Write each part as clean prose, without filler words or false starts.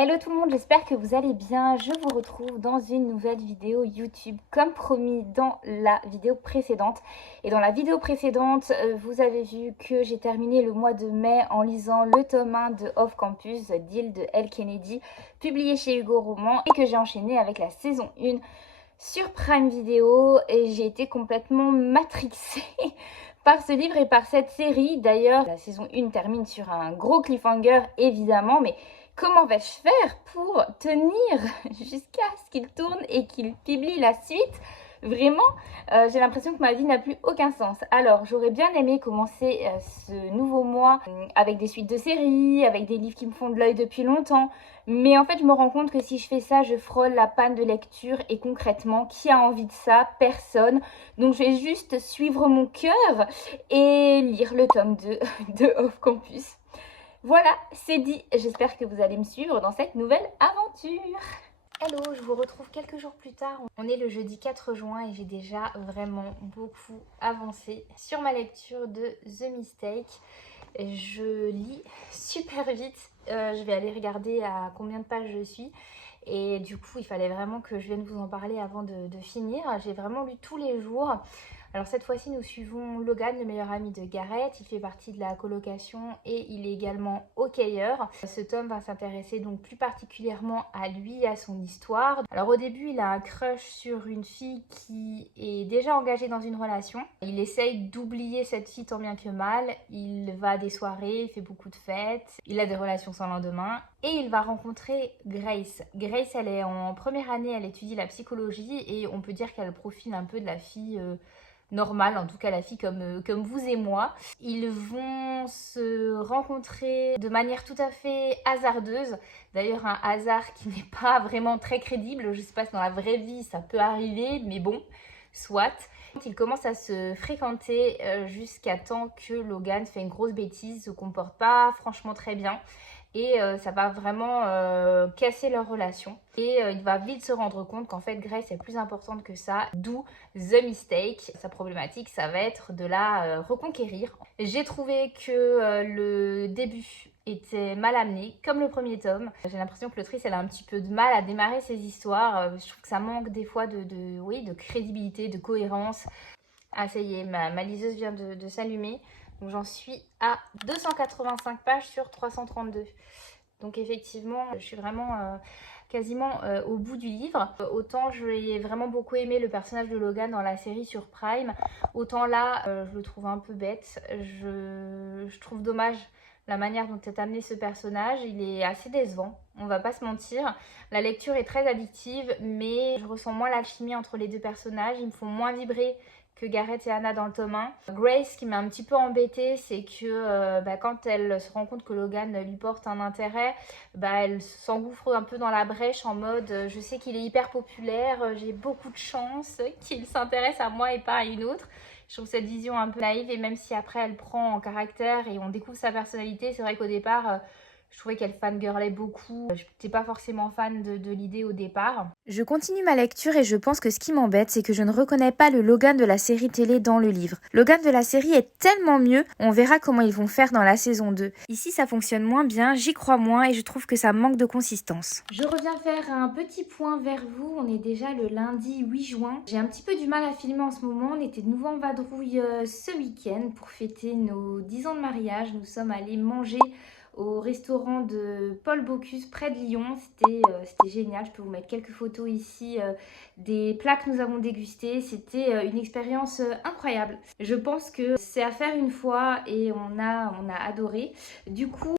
Hello tout le monde, j'espère que vous allez bien. Je vous retrouve dans une nouvelle vidéo YouTube comme promis dans la vidéo précédente. Et dans la vidéo précédente, vous avez vu que j'ai terminé le mois de mai en lisant le tome 1 de Off Campus d'Hill de Elle Kennedy, publié chez Hugo Roman, et que j'ai enchaîné avec la saison 1 sur Prime Video et j'ai été complètement matrixée par ce livre et par cette série. D'ailleurs, la saison 1 termine sur un gros cliffhanger évidemment, mais comment vais-je faire pour tenir jusqu'à ce qu'il tourne et qu'il publie la suite? Vraiment, j'ai l'impression que ma vie n'a plus aucun sens. Alors, j'aurais bien aimé commencer ce nouveau mois avec des suites de séries, avec des livres qui me font de l'œil depuis longtemps. Mais en fait, je me rends compte que si je fais ça, je frôle la panne de lecture. Et concrètement, qui a envie de ça? Personne. Donc, je vais juste suivre mon cœur et lire le tome 2 de Off Campus. Voilà, c'est dit. J'espère que vous allez me suivre dans cette nouvelle aventure. Hello, je vous retrouve quelques jours plus tard. On est le jeudi 4 juin et j'ai déjà vraiment beaucoup avancé sur ma lecture de The Mistake. Je lis super vite. Je vais aller regarder à combien de pages je suis. Et du coup, il fallait vraiment que je vienne vous en parler avant de finir. J'ai vraiment lu tous les jours. Alors cette fois-ci, nous suivons Logan, le meilleur ami de Garrett. Il fait partie de la colocation et il est également hockeyeur. Ce tome va s'intéresser donc plus particulièrement à lui et à son histoire. Alors au début, il a un crush sur une fille qui est déjà engagée dans une relation. Il essaye d'oublier cette fille tant bien que mal. Il va à des soirées, il fait beaucoup de fêtes. Il a des relations sans lendemain. Et il va rencontrer Grace. Grace, elle est en première année, elle étudie la psychologie et on peut dire qu'elle profile un peu de la fille normale, en tout cas la fille comme vous et moi. Ils vont se rencontrer de manière tout à fait hasardeuse. D'ailleurs, un hasard qui n'est pas vraiment très crédible. Je sais pas si dans la vraie vie ça peut arriver, mais bon, soit. Ils commencent à se fréquenter jusqu'à temps que Logan fait une grosse bêtise, se comporte pas franchement très bien. Et ça va vraiment casser leur relation. Et il va vite se rendre compte qu'en fait Grace est plus importante que ça, d'où The Mistake. Sa problématique, ça va être de la reconquérir. J'ai trouvé que le début était mal amené, comme le premier tome. J'ai l'impression que l'autrice, elle a un petit peu de mal à démarrer ses histoires. Je trouve que ça manque des fois de crédibilité, de cohérence. Ah ça y est, ma liseuse vient de s'allumer. Donc j'en suis à 285 pages sur 332. Donc effectivement, je suis vraiment quasiment au bout du livre. Autant j'ai vraiment beaucoup aimé le personnage de Logan dans la série sur Prime, autant là, je le trouve un peu bête. Je trouve dommage la manière dont est amené ce personnage. Il est assez décevant, on va pas se mentir. La lecture est très addictive, mais je ressens moins l'alchimie entre les deux personnages. Ils me font moins vibrer que Garrett et Anna dans le tome 1. Grace, qui m'a un petit peu embêtée, c'est que quand elle se rend compte que Logan lui porte un intérêt, elle s'engouffre un peu dans la brèche en mode je sais qu'il est hyper populaire, j'ai beaucoup de chance qu'il s'intéresse à moi et pas à une autre. Je trouve cette vision un peu naïve, et même si après elle prend en caractère et on découvre sa personnalité, c'est vrai qu'au départ je trouvais qu'elle fangirlait beaucoup. Je n'étais pas forcément fan de l'idée au départ. Je continue ma lecture et je pense que ce qui m'embête, c'est que je ne reconnais pas le Logan de la série télé dans le livre. Logan de la série est tellement mieux, on verra comment ils vont faire dans la saison 2. Ici, ça fonctionne moins bien, j'y crois moins et je trouve que ça manque de consistance. Je reviens faire un petit point vers vous. On est déjà le lundi 8 juin. J'ai un petit peu du mal à filmer en ce moment. On était de nouveau en vadrouille ce week-end pour fêter nos 10 ans de mariage. Nous sommes allés manger au restaurant de Paul Bocuse près de Lyon. C'était génial. Je peux vous mettre quelques photos ici des plats que nous avons dégustés. C'était une expérience incroyable. Je pense que c'est à faire une fois et on a adoré. Du coup,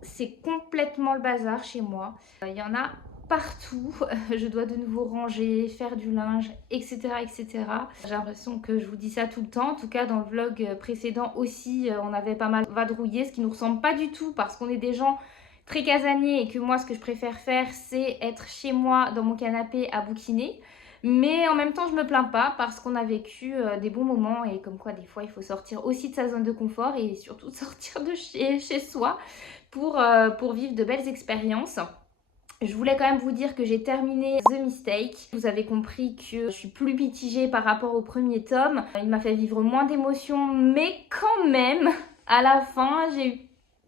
c'est complètement le bazar chez moi. Il y en a partout. Je dois de nouveau ranger, faire du linge, etc. etc. J'ai l'impression que je vous dis ça tout le temps. En tout cas, dans le vlog précédent aussi, on avait pas mal vadrouillé, ce qui nous ressemble pas du tout parce qu'on est des gens très casaniers et que moi, ce que je préfère faire, c'est être chez moi dans mon canapé à bouquiner. Mais en même temps, je me plains pas parce qu'on a vécu des bons moments et comme quoi, des fois, il faut sortir aussi de sa zone de confort et surtout sortir de chez soi pour vivre de belles expériences. Je voulais quand même vous dire que j'ai terminé The Mistake. Vous avez compris que je suis plus mitigée par rapport au premier tome. Il m'a fait vivre moins d'émotions, mais quand même, à la fin,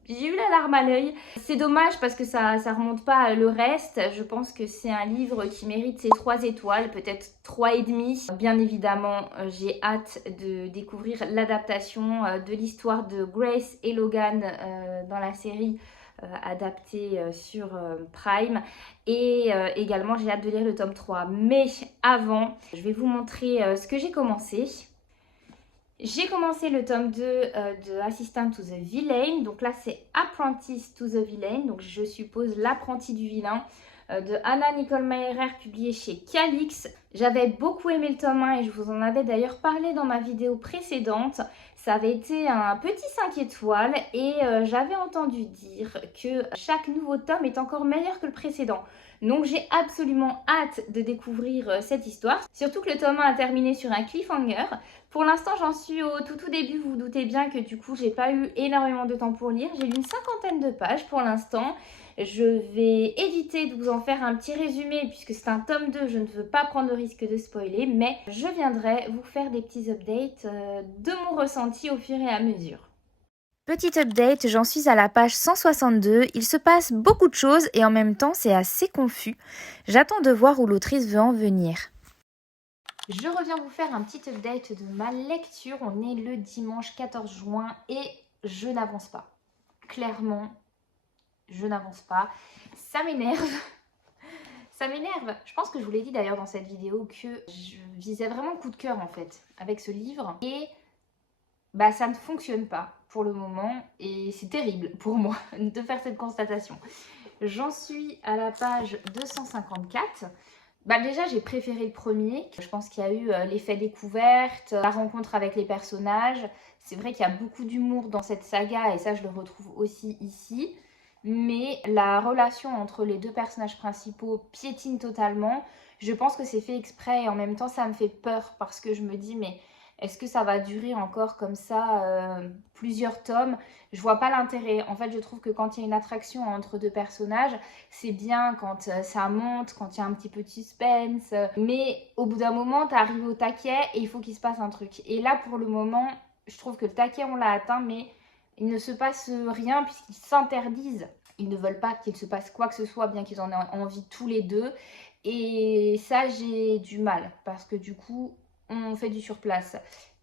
J'ai eu la larme à l'œil. C'est dommage parce que ça remonte pas le reste. Je pense que c'est un livre qui mérite ses 3 étoiles, peut-être 3,5. Bien évidemment, j'ai hâte de découvrir l'adaptation de l'histoire de Grace et Logan dans la série adaptée sur Prime. Et également, j'ai hâte de lire le tome 3. Mais avant, je vais vous montrer ce que j'ai commencé. J'ai commencé le tome 2 de Assistant to the Villain. Donc là, c'est Apprentice to the Villain. Donc je suppose l'apprenti du vilain de Anna Nicole Meirer, publié chez Calix. J'avais beaucoup aimé le tome 1 et je vous en avais d'ailleurs parlé dans ma vidéo précédente. Ça avait été un petit 5 étoiles et j'avais entendu dire que chaque nouveau tome est encore meilleur que le précédent. Donc j'ai absolument hâte de découvrir cette histoire. Surtout que le tome 1 a terminé sur un cliffhanger. Pour l'instant, j'en suis au tout début. Vous vous doutez bien que du coup, j'ai pas eu énormément de temps pour lire. J'ai lu une 50aine de pages pour l'instant. Je vais éviter de vous en faire un petit résumé puisque c'est un tome 2. Je ne veux pas prendre le risque de spoiler. Mais je viendrai vous faire des petits updates de mon ressenti au fur et à mesure. Petit update, j'en suis à la page 162, il se passe beaucoup de choses et en même temps c'est assez confus. J'attends de voir où l'autrice veut en venir. Je reviens vous faire un petit update de ma lecture. On est le dimanche 14 juin et je n'avance pas. Clairement, je n'avance pas. Ça m'énerve. Ça m'énerve. Je pense que je vous l'ai dit d'ailleurs dans cette vidéo que je visais vraiment coup de cœur en fait avec ce livre. Et bah ça ne fonctionne pas pour le moment et c'est terrible pour moi de faire cette constatation. J'en suis à la page 254. Bah déjà j'ai préféré le premier. Je pense qu'il y a eu l'effet découverte, la rencontre avec les personnages. C'est vrai qu'il y a beaucoup d'humour dans cette saga et ça je le retrouve aussi ici. Mais la relation entre les deux personnages principaux piétine totalement. Je pense que c'est fait exprès et en même temps ça me fait peur parce que je me dis mais est-ce que ça va durer encore comme ça plusieurs tomes? Je vois pas l'intérêt. En fait, je trouve que quand il y a une attraction entre deux personnages, c'est bien quand ça monte, quand il y a un petit peu de suspense. Mais au bout d'un moment, tu arrives au taquet et il faut qu'il se passe un truc. Et là, pour le moment, je trouve que le taquet, on l'a atteint, mais il ne se passe rien puisqu'ils s'interdisent. Ils ne veulent pas qu'il se passe quoi que ce soit, bien qu'ils en aient envie tous les deux. Et ça, j'ai du mal parce que du coup, on fait du surplace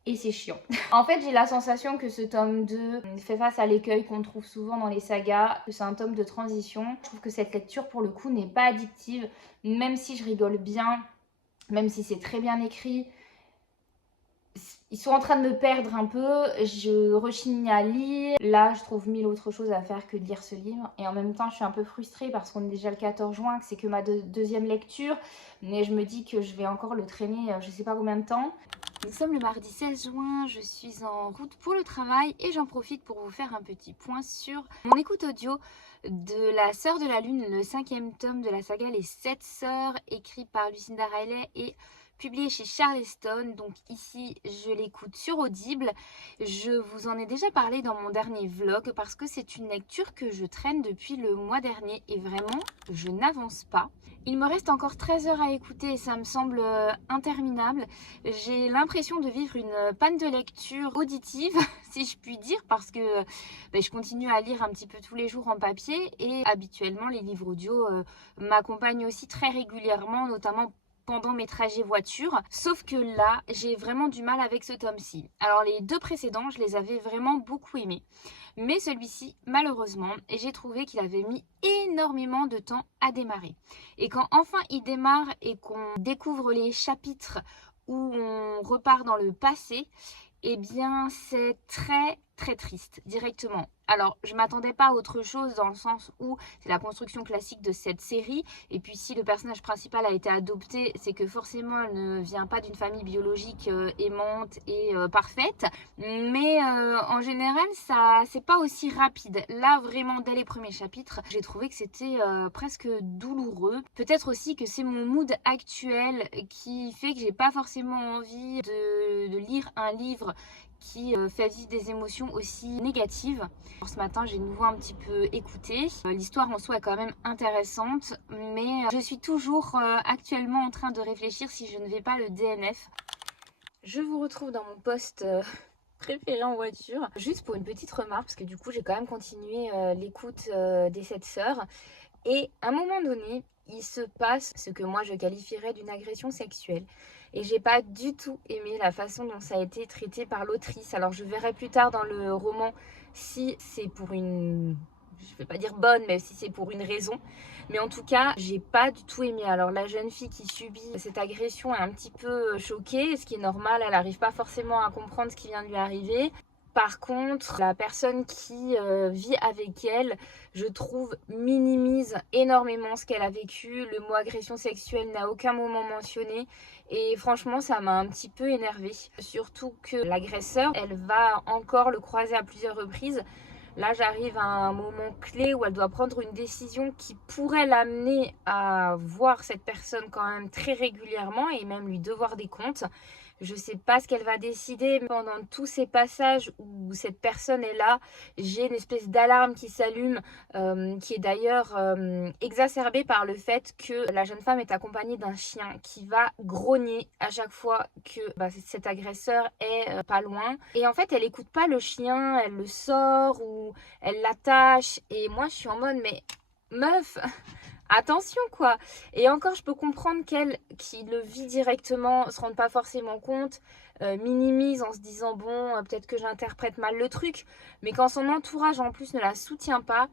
et c'est chiant. En fait, j'ai la sensation que ce tome 2 fait face à l'écueil qu'on trouve souvent dans les sagas, que c'est un tome de transition. Je trouve que cette lecture, pour le coup, n'est pas addictive, même si je rigole bien, même si c'est très bien écrit. Ils sont en train de me perdre un peu, je rechigne à lire. Là, je trouve 1000 autres choses à faire que de lire ce livre. Et en même temps, je suis un peu frustrée parce qu'on est déjà le 14 juin, que c'est que ma deuxième lecture. Mais je me dis que je vais encore le traîner je sais pas combien de temps. Nous sommes le mardi 16 juin, je suis en route pour le travail et j'en profite pour vous faire un petit point sur mon écoute audio de La Sœur de la Lune, le 5e tome de la saga Les 7 Sœurs, écrit par Lucinda Riley et publié chez Charleston. Donc ici je l'écoute sur Audible. Je vous en ai déjà parlé dans mon dernier vlog parce que c'est une lecture que je traîne depuis le mois dernier et vraiment je n'avance pas. Il me reste encore 13 heures à écouter et ça me semble interminable. J'ai l'impression de vivre une panne de lecture auditive si je puis dire parce que je continue à lire un petit peu tous les jours en papier et habituellement les livres audio m'accompagnent aussi très régulièrement, notamment pendant mes trajets voiture, sauf que là j'ai vraiment du mal avec ce tome-ci. Alors les deux précédents je les avais vraiment beaucoup aimés, mais celui-ci malheureusement j'ai trouvé qu'il avait mis énormément de temps à démarrer. Et quand enfin il démarre et qu'on découvre les chapitres où on repart dans le passé, eh bien c'est très triste directement. Alors je m'attendais pas à autre chose dans le sens où c'est la construction classique de cette série et puis si le personnage principal a été adopté, c'est que forcément elle ne vient pas d'une famille biologique aimante et parfaite, mais en général ça c'est pas aussi rapide. Là vraiment dès les premiers chapitres j'ai trouvé que c'était presque douloureux. Peut-être aussi que c'est mon mood actuel qui fait que j'ai pas forcément envie de lire un livre qui fait vivre des émotions aussi négatives. Alors, ce matin j'ai de nouveau un petit peu écouté. L'histoire en soi est quand même intéressante, mais je suis toujours actuellement en train de réfléchir si je ne vais pas le DNF. Je vous retrouve dans mon poste préféré en voiture. Juste pour une petite remarque, parce que du coup j'ai quand même continué l'écoute des 7 sœurs. Et à un moment donné, il se passe ce que moi je qualifierais d'une agression sexuelle. Et j'ai pas du tout aimé la façon dont ça a été traité par l'autrice. Alors je verrai plus tard dans le roman si c'est pour une... je vais pas dire bonne, mais si c'est pour une raison. Mais en tout cas, j'ai pas du tout aimé. Alors la jeune fille qui subit cette agression est un petit peu choquée, ce qui est normal, elle n'arrive pas forcément à comprendre ce qui vient de lui arriver. Par contre, la personne qui vit avec elle, je trouve, minimise énormément ce qu'elle a vécu. Le mot agression sexuelle n'a aucun moment mentionné. Et franchement, ça m'a un petit peu énervée. Surtout que l'agresseur, elle va encore le croiser à plusieurs reprises. Là, j'arrive à un moment clé où elle doit prendre une décision qui pourrait l'amener à voir cette personne quand même très régulièrement et même lui devoir des comptes. Je ne sais pas ce qu'elle va décider. Pendant tous ces passages où cette personne est là, j'ai une espèce d'alarme qui s'allume, qui est d'ailleurs exacerbée par le fait que la jeune femme est accompagnée d'un chien qui va grogner à chaque fois que cet agresseur est pas loin. Et en fait, elle n'écoute pas le chien, elle le sort ou elle l'attache. Et moi, je suis en mode, mais meuf, attention quoi. Et encore je peux comprendre qu'elle qui le vit directement se rende pas forcément compte, minimise en se disant bon peut-être que j'interprète mal le truc, mais quand son entourage en plus ne la soutient pas,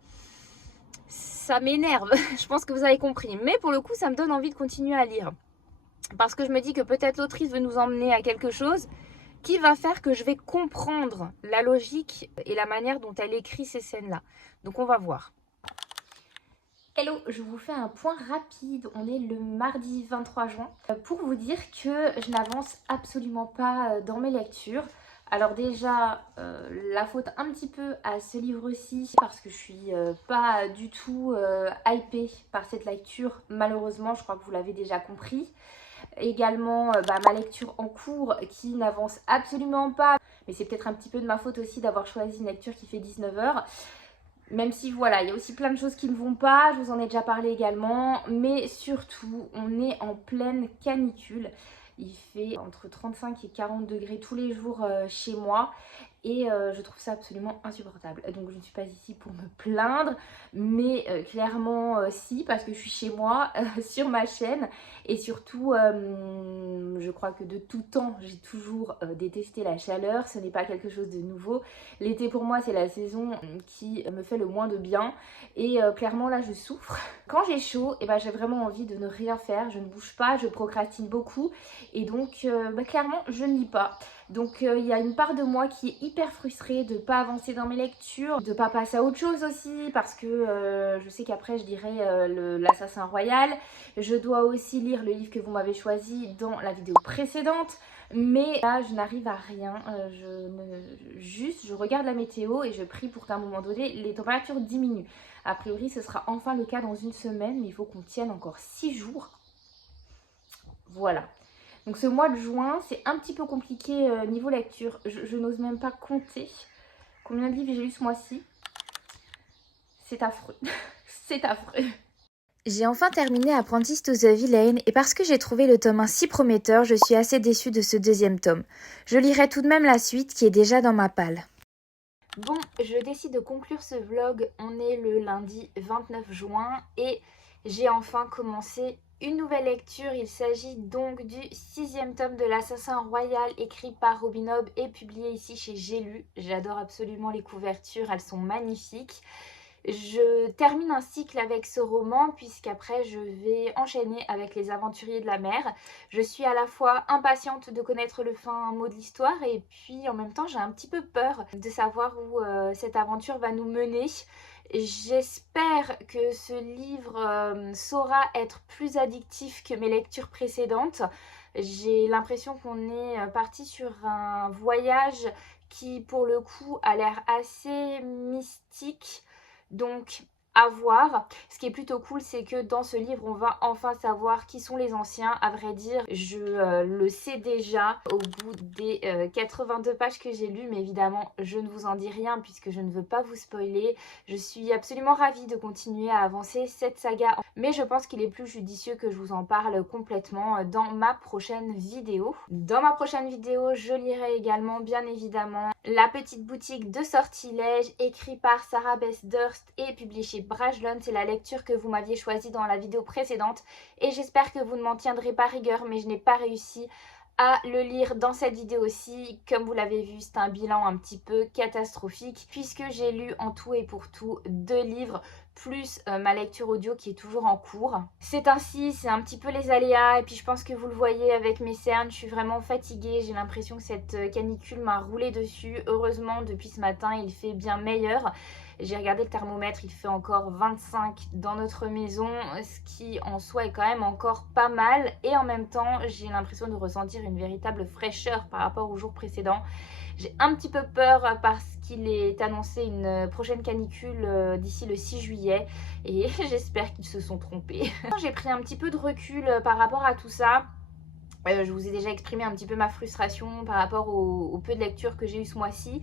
ça m'énerve. Je pense que vous avez compris, mais pour le coup ça me donne envie de continuer à lire parce que je me dis que peut-être l'autrice veut nous emmener à quelque chose qui va faire que je vais comprendre la logique et la manière dont elle écrit ces scènes là. Donc on va voir. Hello, je vous fais un point rapide, on est le mardi 23 juin, pour vous dire que je n'avance absolument pas dans mes lectures. Alors déjà, la faute un petit peu à ce livre-ci, parce que je suis pas du tout hypée par cette lecture, malheureusement, je crois que vous l'avez déjà compris. Également, ma lecture en cours qui n'avance absolument pas, mais c'est peut-être un petit peu de ma faute aussi d'avoir choisi une lecture qui fait 19 h. Même si voilà, il y a aussi plein de choses qui ne vont pas, je vous en ai déjà parlé également, mais surtout, on est en pleine canicule. Il fait entre 35 et 40 degrés tous les jours chez moi et je trouve ça absolument insupportable. Donc je ne suis pas ici pour me plaindre, mais clairement si, parce que je suis chez moi, sur ma chaîne, et surtout je crois que de tout temps j'ai toujours détesté la chaleur, ce n'est pas quelque chose de nouveau. L'été pour moi c'est la saison qui me fait le moins de bien et clairement là je souffre. Quand j'ai chaud, j'ai vraiment envie de ne rien faire, je ne bouge pas, je procrastine beaucoup et donc clairement je ne lis pas. Donc il y a une part de moi qui est hyper frustrée de ne pas avancer dans mes lectures, de ne pas passer à autre chose aussi parce que je sais qu'après je dirai l'Assassin Royal. Je dois aussi lire le livre que vous m'avez choisi dans la vidéo précédente. Mais là je n'arrive à rien, je regarde la météo et je prie pour qu'à un moment donné les températures diminuent. A priori ce sera enfin le cas dans une semaine, mais il faut qu'on tienne encore 6 jours. Voilà. Donc ce mois de juin, c'est un petit peu compliqué niveau lecture. Je n'ose même pas compter combien de livres j'ai lu ce mois-ci. C'est affreux. C'est affreux. J'ai enfin terminé Apprentice to the Villain et parce que j'ai trouvé le tome 1 si prometteur, je suis assez déçue de ce deuxième tome. Je lirai tout de même la suite qui est déjà dans ma palle. Bon, je décide de conclure ce vlog. On est le lundi 29 juin et j'ai enfin commencé une nouvelle lecture. Il s'agit donc du 6e tome de l'Assassin Royal écrit par Robin Hobb et publié ici chez J'ai lu. J'adore absolument les couvertures, elles sont magnifiques. Je termine un cycle avec ce roman puisqu'après je vais enchaîner avec Les Aventuriers de la Mer. Je suis à la fois impatiente de connaître le fin mot de l'histoire et puis en même temps j'ai un petit peu peur de savoir où cette aventure va nous mener. J'espère que ce livre saura être plus addictif que mes lectures précédentes. J'ai l'impression qu'on est parti sur un voyage qui pour le coup a l'air assez mystique. Donc à voir. Ce qui est plutôt cool, c'est que dans ce livre, on va enfin savoir qui sont les anciens. À vrai dire, je le sais déjà au bout des 82 pages que j'ai lues, mais évidemment, je ne vous en dis rien puisque je ne veux pas vous spoiler. Je suis absolument ravie de continuer à avancer cette saga, mais je pense qu'il est plus judicieux que je vous en parle complètement dans ma prochaine vidéo. Dans ma prochaine vidéo, je lirai également, bien évidemment, La petite boutique de sortilèges, écrit par Sarah Beth Durst et publié chez Brajlon. C'est la lecture que vous m'aviez choisie dans la vidéo précédente et j'espère que vous ne m'en tiendrez pas rigueur, mais je n'ai pas réussi à le lire dans cette vidéo aussi. Comme vous l'avez vu, c'est un bilan un petit peu catastrophique puisque j'ai lu en tout et pour tout 2 livres plus ma lecture audio qui est toujours en cours. C'est ainsi, c'est un petit peu les aléas et puis je pense que vous le voyez avec mes cernes, je suis vraiment fatiguée, j'ai l'impression que cette canicule m'a roulé dessus. Heureusement, depuis ce matin, il fait bien meilleur. J'ai regardé le thermomètre, il fait encore 25 dans notre maison, ce qui en soi est quand même encore pas mal. Et en même temps, j'ai l'impression de ressentir une véritable fraîcheur par rapport aux jours précédents. J'ai un petit peu peur parce qu'il est annoncé une prochaine canicule d'ici le 6 juillet et j'espère qu'ils se sont trompés. J'ai pris un petit peu de recul par rapport à tout ça. Je vous ai déjà exprimé un petit peu ma frustration par rapport au peu de lecture que j'ai eu ce mois-ci.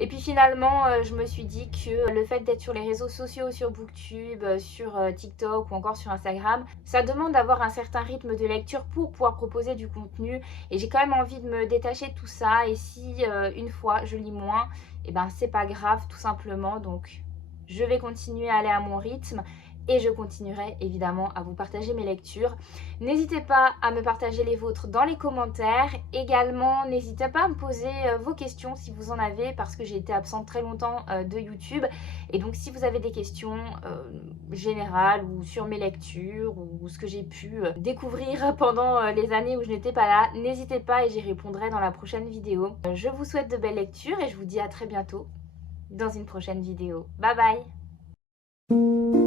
Et puis finalement, je me suis dit que le fait d'être sur les réseaux sociaux, sur Booktube, sur TikTok ou encore sur Instagram, ça demande d'avoir un certain rythme de lecture pour pouvoir proposer du contenu. Et j'ai quand même envie de me détacher de tout ça. Et si une fois je lis moins, et ben c'est pas grave tout simplement. Donc je vais continuer à aller à mon rythme. Et je continuerai évidemment à vous partager mes lectures. N'hésitez pas à me partager les vôtres dans les commentaires. Également, n'hésitez pas à me poser vos questions si vous en avez parce que j'ai été absente très longtemps de YouTube. Et donc si vous avez des questions générales ou sur mes lectures ou ce que j'ai pu découvrir pendant les années où je n'étais pas là, n'hésitez pas et j'y répondrai dans la prochaine vidéo. Je vous souhaite de belles lectures et je vous dis à très bientôt dans une prochaine vidéo. Bye bye!